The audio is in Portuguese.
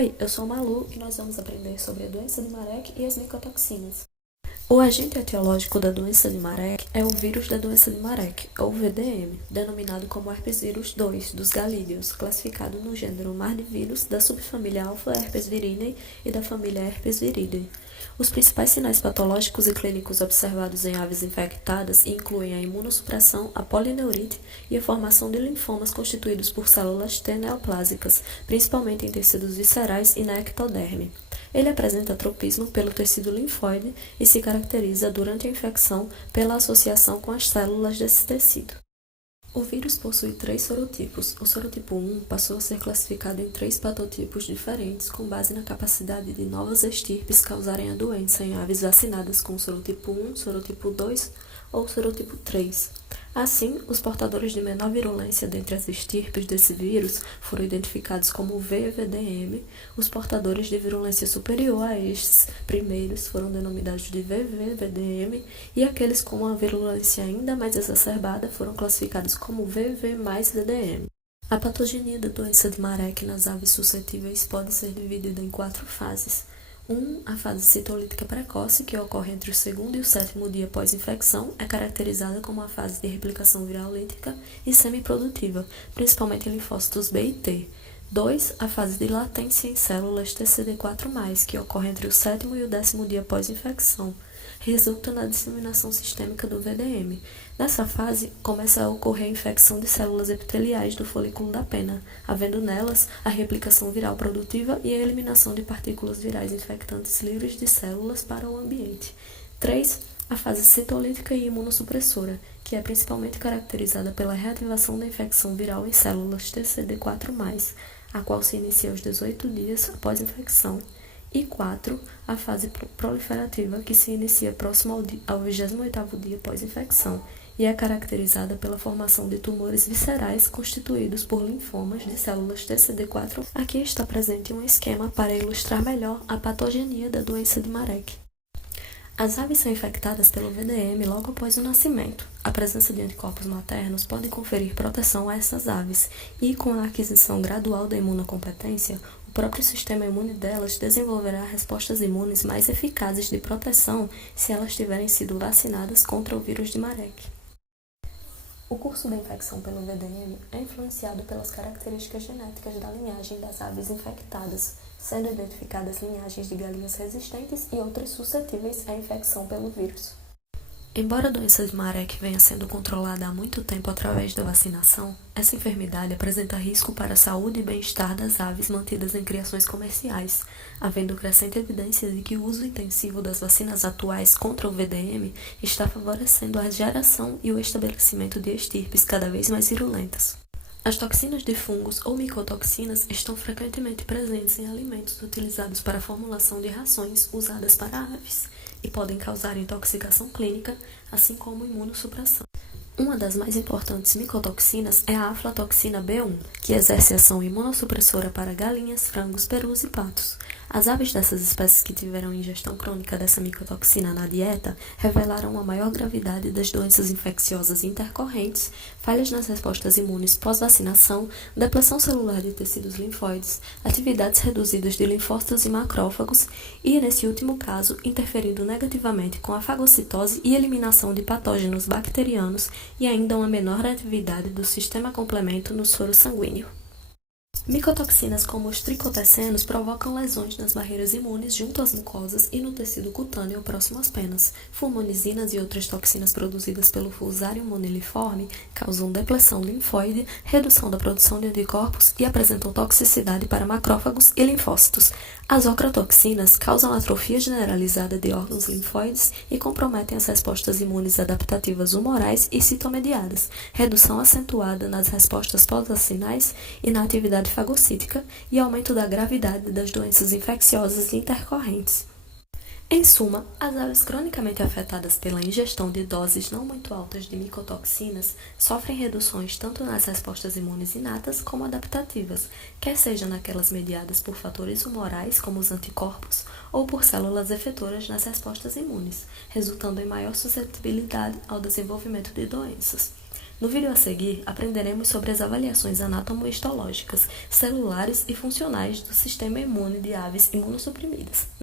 Oi, eu sou Malu e nós vamos aprender sobre a doença de Marek e as micotoxinas. O agente etiológico da doença de Marek é o vírus da doença de Marek, ou VDM, denominado como herpes vírus 2 dos galídeos, classificado no gênero Mardivírus da subfamília Alpha herpes viridae e da família Herpes viridae. Os principais sinais patológicos e clínicos observados em aves infectadas incluem a imunossupressão, a polineurite e a formação de linfomas constituídos por células T neoplásicas, principalmente em tecidos viscerais e na ectoderme. Ele apresenta tropismo pelo tecido linfóide e se caracteriza durante a infecção pela associação com as células desse tecido. O vírus possui 3 sorotipos. O sorotipo 1 passou a ser classificado em 3 patotipos diferentes com base na capacidade de novas estirpes causarem a doença em aves vacinadas com sorotipo 1, sorotipo 2 ou sorotipo 3. Assim, os portadores de menor virulência dentre as estirpes desse vírus foram identificados como VVDM, os portadores de virulência superior a estes primeiros foram denominados de VVVDM e aqueles com uma virulência ainda mais exacerbada foram classificados como VV mais VDM. A patogenia da doença de Marek nas aves suscetíveis pode ser dividida em 4 fases. A fase citolítica precoce, que ocorre entre o segundo e o sétimo dia pós-infecção, é caracterizada como a fase de replicação viral lítica e semiprodutiva, principalmente em linfócitos B e T. 2. A fase de latência em células TCD4+, que ocorre entre o sétimo e o 10º dia pós-infecção, resulta na disseminação sistêmica do VDM. Nessa fase, começa a ocorrer a infecção de células epiteliais do folículo da pena, havendo nelas a replicação viral produtiva e a eliminação de partículas virais infectantes livres de células para o ambiente. 3. A fase citolítica e imunossupressora, que é principalmente caracterizada pela reativação da infecção viral em células TCD4+, a qual se inicia aos 18 dias após infecção. E 4. A fase proliferativa, que se inicia próximo ao 28º dia pós-infecção e é caracterizada pela formação de tumores viscerais constituídos por linfomas de células TCD4. Aqui está presente um esquema para ilustrar melhor a patogenia da doença de Marek. As aves são infectadas pelo VDM logo após o nascimento. A presença de anticorpos maternos pode conferir proteção a essas aves e, com a aquisição gradual da imunocompetência, o próprio sistema imune delas desenvolverá respostas imunes mais eficazes de proteção se elas tiverem sido vacinadas contra o vírus de Marek. O curso da infecção pelo VDM é influenciado pelas características genéticas da linhagem das aves infectadas, sendo identificadas linhagens de galinhas resistentes e outras suscetíveis à infecção pelo vírus. Embora a doença de Marek venha sendo controlada há muito tempo através da vacinação, essa enfermidade apresenta risco para a saúde e bem-estar das aves mantidas em criações comerciais, havendo crescente evidência de que o uso intensivo das vacinas atuais contra o VDM está favorecendo a geração e o estabelecimento de estirpes cada vez mais virulentas. As toxinas de fungos ou micotoxinas estão frequentemente presentes em alimentos utilizados para a formulação de rações usadas para aves e podem causar intoxicação clínica, assim como imunossupressão. Uma das mais importantes micotoxinas é a aflatoxina B1, que exerce ação imunossupressora para galinhas, frangos, perus e patos. As aves dessas espécies que tiveram ingestão crônica dessa micotoxina na dieta revelaram uma maior gravidade das doenças infecciosas intercorrentes, falhas nas respostas imunes pós-vacinação, depressão celular de tecidos linfóides, atividades reduzidas de linfócitos e macrófagos e, nesse último caso, interferindo negativamente com a fagocitose e eliminação de patógenos bacterianos e ainda uma menor atividade do sistema complemento no soro sanguíneo. Micotoxinas como os tricotecenos provocam lesões nas barreiras imunes junto às mucosas e no tecido cutâneo próximo às penas. Fulmonizinas e outras toxinas produzidas pelo Fusarium moniliforme causam depressão linfóide, redução da produção de anticorpos e apresentam toxicidade para macrófagos e linfócitos. As ocrotoxinas causam atrofia generalizada de órgãos linfóides e comprometem as respostas imunes adaptativas humorais e citomediadas, redução acentuada nas respostas pós-vacinais e na atividade fagocítica e aumento da gravidade das doenças infecciosas intercorrentes. Em suma, as aves cronicamente afetadas pela ingestão de doses não muito altas de micotoxinas sofrem reduções tanto nas respostas imunes inatas como adaptativas, quer seja naquelas mediadas por fatores humorais como os anticorpos ou por células efetoras nas respostas imunes, resultando em maior suscetibilidade ao desenvolvimento de doenças. No vídeo a seguir, aprenderemos sobre as avaliações anatomo-histológicas, celulares e funcionais do sistema imune de aves imunossuprimidas.